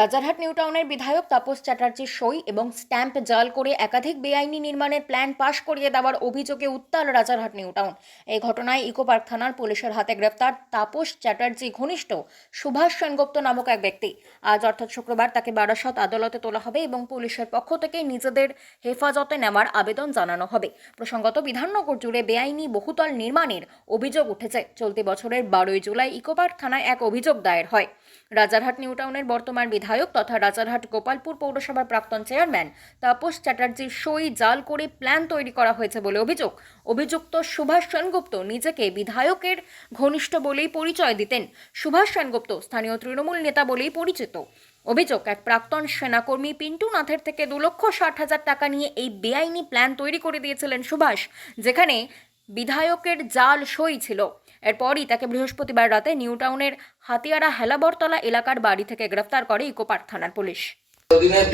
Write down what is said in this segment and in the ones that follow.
Rajarhat new টাউনের বিধায়ক তাপস চ্যাটার্জির সই এবং স্ট্যাম্প জাল করে একাধিক বেআইনি নির্মাণের প্ল্যান পাশ করিয়ে দেওয়ার অভিযোগে উত্তাল রাজারহাট নিউ টাউন। এই ঘটনায় ইকো পার্ক থানার পুলিশের হাতে গ্রেফতার তাপস চ্যাটার্জি ঘনিষ্ঠ সুভাষ সেনগুপ্ত নামক এক ব্যক্তি। আজ অর্থাৎ শুক্রবার তাকে বারাসত আদালতে তোলা হবে এবং পুলিশের পক্ষ থেকে নিজেদের হেফাজতে নেওয়ার আবেদন জানানো হবে। প্রসঙ্গত, বিধাননগর জুড়ে বেআইনি বহুতল নির্মাণের অভিযোগ উঠেছে। চলতি বছরের 12 জুলাই ইকো পার্ক থানায় এক অভিযোগ দায়ের হয়। রাজারহাট নিউ টাউনের বর্তমান বিধায়ক তথা রাজারহাট গোপালপুর পৌরসভার প্রাক্তন চেয়ারম্যান তাপস চ্যাটার্জির সই জাল করে প্ল্যান তৈরি করা হয়েছে বলে অভিযোগ। অভিযুক্ত সুভাষ সেনগুপ্ত নিজেকে বিধায়কের ঘনিষ্ঠ বলেই পরিচয় দিতেন। সুভাষ সেনগুপ্ত স্থানীয় তৃণমূল নেতা বলেই পরিচিত। অভিযোগ, এক প্রাক্তন সেনাকর্মী পিন্টু নাথের থেকে 2,60,000 টাকা নিয়ে এই বেআইনি প্ল্যান তৈরি করে দিয়েছিলেন সুভাষ, যেখানে বিধায়কের জাল সই ছিল। এরপরই তাকে বৃহস্পতিবার রাতে নিউ টাউনের হাতিয়ারা হেলাবরতলা এলাকার বাড়ি থেকে গ্রেফতার করে ইকো পার্ক থানার পুলিশ।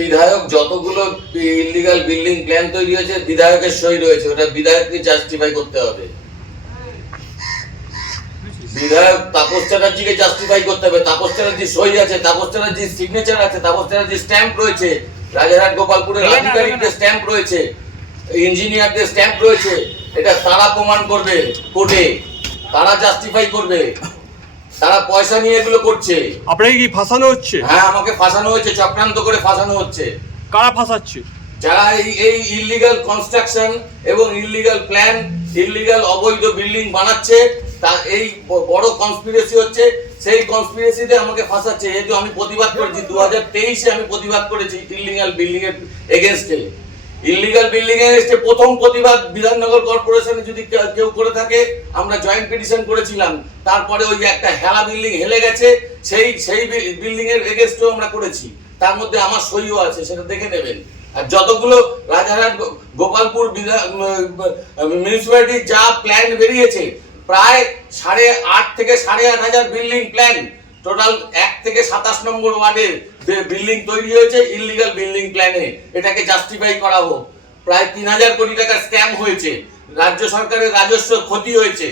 বিধায়ক যতগুলো ইলিগাল বিল্ডিং প্ল্যান তৈরি হয়েছে বিধায়কের সই রয়েছে, ওটা বিধায়ককে জাস্টিফাই করতে হবে। বিধায়ক তাপস চ্যাটার্জিকে জাস্টিফাই করতে হবে। তাপস চ্যাটার্জির সই আছে, তাপস চ্যাটার্জির সিগনেচার আছে, তাপস চ্যাটার্জির স্ট্যাম্প রয়েছে, রাজারহাট গোপালপুরের আধিকারিকদের স্ট্যাম্প রয়েছে, ইঞ্জিনিয়ারদের স্ট্যাম্প রয়েছে। এটা তারা প্রমাণ করবে কোর্টে, তারা জাস্টিফাই করবে। তারা পয়সা নিয়ে এগুলো করছে। আপনাকে কি ফাঁসানো হচ্ছে? হ্যাঁ, আমাকে ফাঁসানো হচ্ছে, চক্রান্ত করে ফাঁসানো হচ্ছে। কারা ফাঁসাচ্ছে? যারা এই ইলিগাল কনস্ট্রাকশন এবং ইলিগাল প্ল্যান, ইলিগাল অবৈধ বিল্ডিং বানাচ্ছে, তা এই বড় কনস্পিরেসি হচ্ছে। সেই কনস্পিরেসিতে আমাকে ফাঁসাচ্ছে। যেহেতু আমি প্রতিবাদ করেছি, 2023-এ আমি প্রতিবাদ করেছি ইলিগাল বিল্ডিং এর এগেনস্টে। ইলিগাল বিল্ডিং এর এগেনস্টে প্রথম প্রতিবাদ বিধাননগর কর্পোরেশনে যদি কেউ করে থাকে, আমরা জয়েন্ট পিটিশন করেছিলাম। তারপরে ওই একটা হেলা বিল্ডিং হেলে গেছে, সেই বিল্ডিং এর এগেনস্টেও আমরা করেছি। তার মধ্যে আমার সইও আছে, সেটা দেখে নেবেন। আর যতগুলো রাজারহাট গোপালপুর মিউনিসিপ্যালিটি যা প্ল্যান বেরিয়েছে, প্রায় 8.5 থেকে 8.5 বিল্ডিং প্ল্যান টোটাল 1 থেকে 27 নম্বর ওয়ার্ডের বিল্ডিং তৈরি হয়েছে ইলিগাল বিল্ডিং প্ল্যানে। এটাকে জাস্টিফাই করা হোক। প্রায় 3,000 কোটি টাকা স্ক্যাম হয়েছে, রাজ্য সরকারের রাজস্ব ক্ষতি হয়েছে।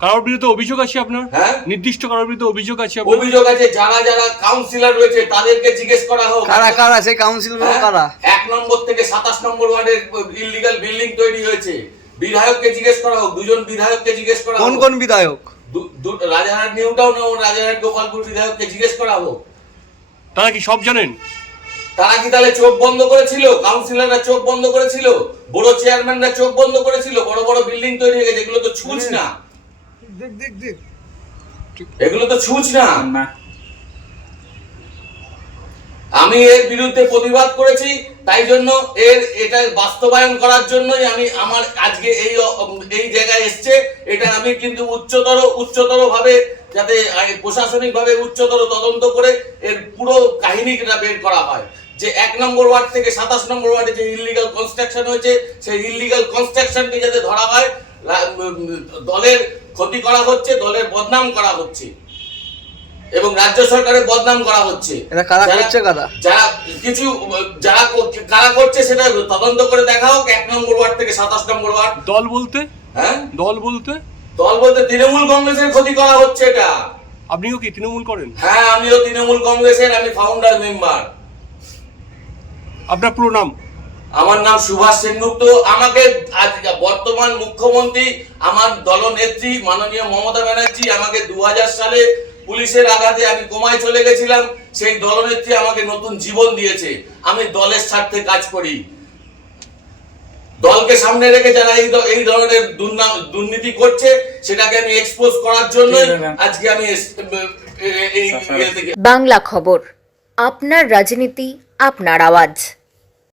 কারোর বিরুদ্ধে অভিযোগ আছে আপনার? হ্যাঁ, নির্দিষ্ট কারোর বিরুদ্ধে অভিযোগ আছে আপনার? অভিযোগ আছে। যারা কাউন্সিলর রয়েছে তাদেরকে জিজ্ঞেস করা হোক। কারা সেই কাউন্সিলর কারা? 1 নম্বর থেকে 27 নম্বর ওয়ার্ডের ইলিগাল বিল্ডিং তৈরি হয়েছে। বিধায়ককে জিজ্ঞেস করা হোক, দুজন বিধায়ককে জিজ্ঞেস করা হোক। কোন বিধায়ক? রাজারহাট নিউ টাউন এবং রাজারহাট গোপালপুর বিধায়ককে জিজ্ঞেস করা হোক। তারা কি সব জানেন? তারা কি তাহলে চোখ বন্ধ করেছিল? কাউন্সিলররা চোখ বন্ধ করেছিল, বড় চেয়ারম্যানরা চোখ বন্ধ করেছিল? বড় বড় বিল্ডিং তৈরি হয়ে গেছে, এগুলো তো ছুঁচ না। এগুলো তো ছুঁচ না। আমি এর বিরুদ্ধে প্রতিবাদ করেছি। তাই জন্য এটা বাস্তবায়ন করার জন্যই আমি আমার আজকে এই জায়গায় এসছে। এটা আমি কিন্তু উচ্চতর ভাবে, যাতে প্রশাসনিক ভাবে উচ্চতর তদন্ত করে এর পুরো কাহিনীটা বের করা হয়। যে 1 নম্বর ওয়ার্ড থেকে 27 নম্বর ওয়ার্ডে যে ইলিগাল কনস্ট্রাকশন হয়েছে, সেই ইলিগাল কনস্ট্রাকশনকে যাতে ধরা হয়। দলের ক্ষতি করা হচ্ছে, দলের বদনাম করা হচ্ছে এবং রাজ্য সরকারের বদনাম করা হচ্ছে। যারা করছে সেটা তদন্ত করে দেখা হোক। 1 নম্বর ওয়ার্ড থেকে 27 নম্বর ওয়ার্ড। দল বলতে? হ্যাঁ, দল বলতে তৃণমূল কংগ্রেসের ক্ষতি করা হচ্ছে এটা। আপনিও কি তৃণমূল করেন? হ্যাঁ, আমিও তৃণমূল কংগ্রেসের, আমি ফাউন্ডার মেম্বার। আপনার পুরো নাম? আমার নাম সুভাষ সেনগুপ্ত। আমাকে আজ বর্তমান মুখ্যমন্ত্রী, আমার দলনেত্রী মাননীয় মমতা ব্যানার্জি আমাকে 2000 সালে পুলিশের আঘাতে আমি কোমায় চলে গেছিলাম। সেই দলনেত্রী আমাকে নতুন জীবন দিয়েছে। আমি দলের স্বার্থে কাজ করি। দলকে সামনে রেখে যারা এই ধরনের দুর্নীতি করছে, সেটাকে আমি এক্সপোজ করার জন্য আজকে আমি বাংলা খবর, আপনার রাজনীতি, আপনার আওয়াজ।